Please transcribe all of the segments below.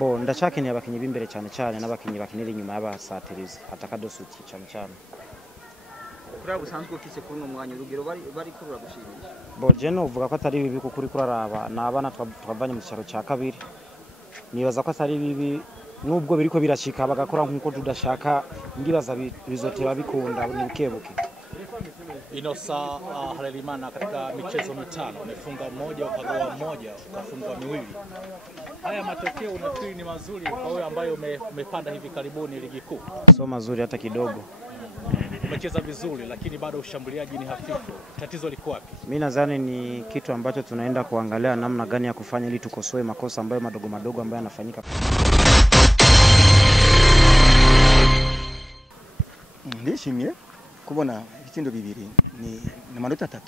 Bo Ndacakenye abakinyi bimbere cyane n'abakinyi bakinira inyuma y'abasatirizi atakadosuti cyane. Kuri busanzwe ukise kuri umwanya urugero bari kurura gushimisha. Bo je no uvuga ko atari bibi kuko uri kuraraba nabana twavanye mu cyaro cya kabiri. Nibaza ko atari bibi nubwo biriko birashika bagakora nkuko tudashaka ndibaza bizoteba bikunda ni bukebuke. Inosa Harerimana katika michezo mitano umefunga moja ukagawa moja ukafunga miwili. Haya matokeo unafikiri ni mazuri kwa wewe ambaye umepanda hivi karibuni ligi kuu? So mazuri hata kidogo. Umecheza vizuri lakini bado ushambuliaji ni hafifu. Tatizo liko wapi? Mimi nadhani ni kitu ambacho tunaenda kuangalia namna gani ya kufanya ili tukosoe makosa ambayo madogo ambayo yanafanyika. Ndishimye kubona ibitsindo bibiri ni amanota 3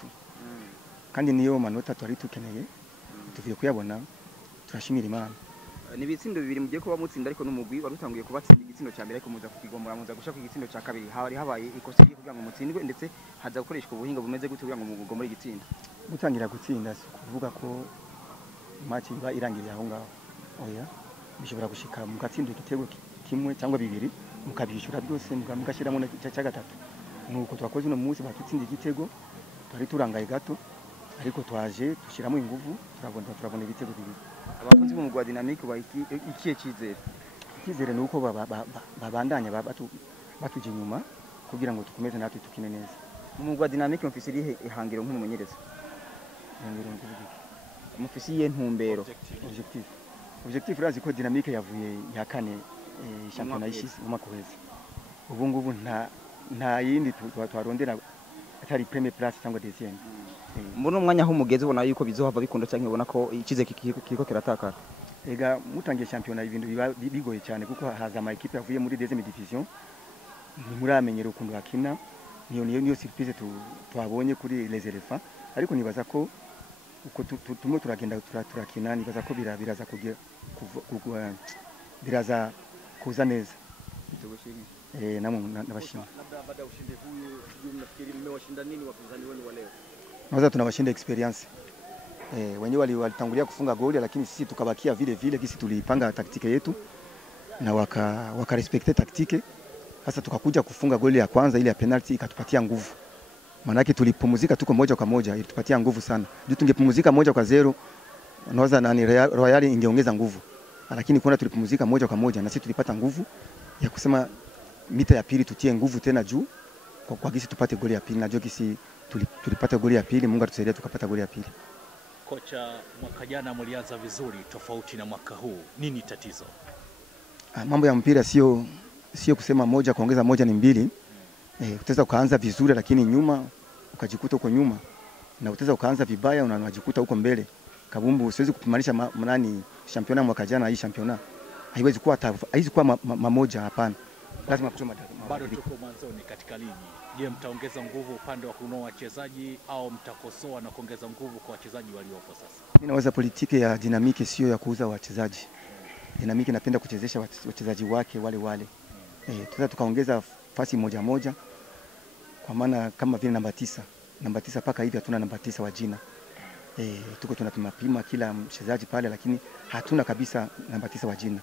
kandi niyo manota twari tukeneye tuvuye kuyabona turashimira Imana. Ni ibitsindo bibiri mugiye kuba mutsinda ariko n'umugwi warutanguye kubatsinda igitsindo cya mbere ariko muza kukigomora muza gushaka igitsindo cya kabiri habaye ikosa ryo kugira ngo mutsindwe ndetse haza gukoreshwa ubuhinga bumeze gute kugira ngo mugomore igitsindo. Gutangira gutsinda kuvuga ko match iba irangiriye aho ngaho. Oya bishobora gushika mugatsinda igitego kimwe cyangwa bibiri mukabishura byose mugashiramo na cya gatatu. Nuko twakoze no munsi batutsinda igitego twari turangaye gato ariko twaje dushiramo ingufu turabona ibitego bibiri. Abakunzi bo mu gwa dynamique ikiye kizere nuko babandanya batuje nyuma kugira ngo tukomeze natwe tukine neza. Mu gwa dynamique mufisi iri ihangiro nk'umumenyereza. Ihangiro nk'uvuga. Mufisi ye ntumbero objectif razi ko dynamique yavuye ya kane championnat ishisi mu makwezi. Ubu ngubu nta yindi twarondera atari premier place cyangwa deuxième. Mbona umwanya aho mugeze ubona yuko bizohava bikunda cyangwa ubona ko ikize kiko kiratakara. Ega mutangiye championnat ibintu bigoye cyane kuko haza ama equipe yavuye muri deuxième division. Ni muramenyera ukuntu bakina. Niyo surprise twabonye kuri les éléphants ariko nibaza ko uko tumwe turagenda turakina nibaza ko biraza kugira biraza kuza neza. Nabashimira. Labda baada ya ushindi huyu mnafikiri mmewashinda nini wapinzani wenu wa leo? Nawaza tunawashinda experience. Wenyewe walitangulia kufunga goli lakini sisi tukabakia vile kisi tulipanga taktike yetu na waka respecte taktike. Sasa tukakuja kufunga goli ya kwanza ile ya penalty ikatupatia nguvu. Maana tulipumzika tuko moja kwa moja ilitupatia nguvu sana. Ndio tungepumzika 1-0 nawaza nani Royal ingeongeza nguvu. Lakini kuna tulipumzika 1-1 na sisi tulipata nguvu ya kusema mita ya pili tutie nguvu tena juu kwa gisi tupate goli ya pili na gisi tulipata goli ya pili. Mungu atusaidie tukapata goli ya pili. Kocha, mwaka jana mlianza vizuri tofauti na mwaka huu. Nini tatizo? Mambo ya mpira sio kusema moja kuongeza moja ni mbili. Utaweza ukaanza vizuri lakini nyuma ukajikuta uko nyuma na utaweza ukaanza vibaya unajikuta uko mbele. Kabumbu siwezi kupimanisha nani championnat mwaka jana hii championnat. Haiwezi kuwa mamoja hapana. Lazima kusoma bado tuko mwanzoni katika ligi. Je, mtaongeza nguvu upande wa kununua wachezaji au mtakosoa na kuongeza nguvu kwa wachezaji waliopo sasa? Mimi naweza politiki ya Dynamique sio ya kuuza wachezaji. Dynamique inapenda kuchezesha wachezaji wake wale. Tunaweza tukaongeza fasi moja kwa maana kama vile namba 9 paka hivi hatuna namba 9 wa jina. Tuko tunapima kila mchezaji pale lakini hatuna kabisa namba 9 wa jina.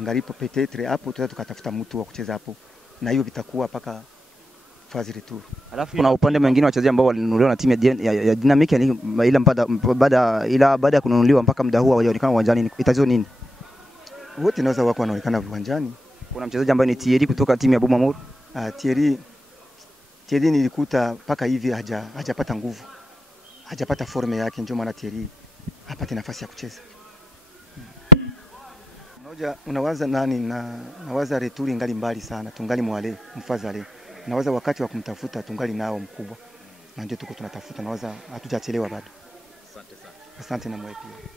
Ngalipo petetre hapo tunaweza tukatafuta mtu wa kucheza hapo na hiyo bitakuwa paka fazi retour. Alafu kuna upande mwingine wachezaji ambao walinunuliwa na timu ya Dynamique ila baada ya kununuliwa mpaka muda huu hawajaonekana uwanjani. Itazo nini? Wote naweza wako wanaonekana uwanjani. Kuna mchezaji ambaye ni Thierry kutoka timu ya Bumamur. Thierry nilikuta paka hivi hajapata nguvu. Hajapata forme yake ndio maana Thierry hapate nafasi ya kucheza. Unawaza nani nawaza returi ngali mbali sana tungali mwale mfadhali. Nawaza wakati wa kumtafuta tungali nao mkubwa. Na ndio tuko tunatafuta nawaza hatujachelewa bado. Asante sana. Asante na mwe pia.